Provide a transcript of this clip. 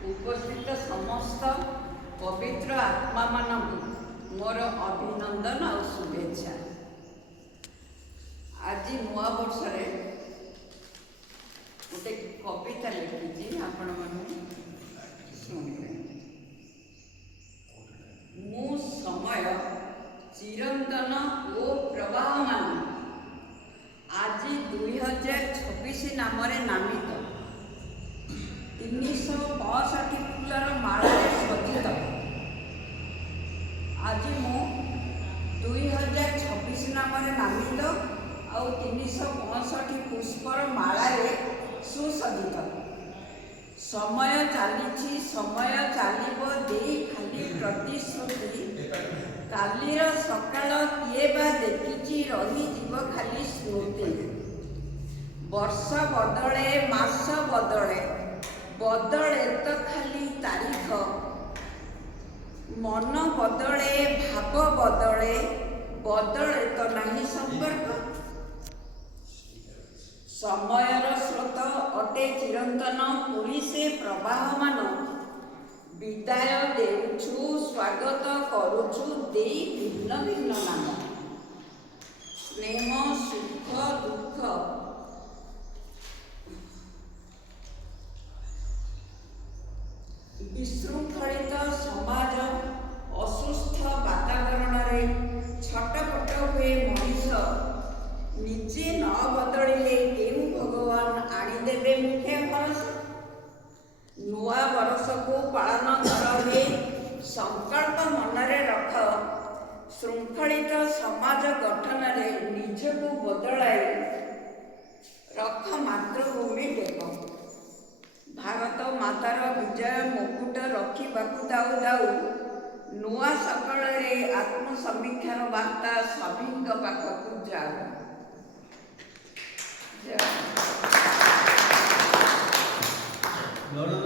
उपस्थित समस्त पवित्र आत्मा मानक मोर अभिनंदन और शुभेच्छा। आज नुआ वर्ष गोटे कविता लिखी आपण मैंने शुणे। मु समय चिरंतन ओ प्रवाहमान आज 2026 नाम नामित 365 फूलर माला सज्जित आज मु 2026 नाम नामित आ 365 पुष्पर माला सुसज्जित। समय चली समय चलो दे खाली प्रतिश्रुति कालीर सकाल किए बा देखी रही जीव खाली स्मृति। वर्ष बदले मास बदले बदले तो खाली तारीख मन बदले भाव बदले बदले तो नहीं संपर्क। समयर स्रोत अटे चिरंतन पुरी से प्रवाहमान विदाय देउछु स्वागत करुछु दे भिन्न भिन्न नाम स्नेह सुख दुख विशृंखलित समाज असुस्थ वातावरण में छटपट हुए मनीष निजे न बदलिले केउ भगवान आनीदेवे मुखे भरोसा। नुआ वर्ष को पालन करे संकल्प मनरे रख श्रृंखलित समाज गठन रे निजको बदलाई रख मातृभूमि देख। भारत मातार विजय मुकुट रखिबाकु दाऊ दाऊ नुआ सकल रे आत्मसमीक्षार वार्ता सभी पाखकु जाऊ।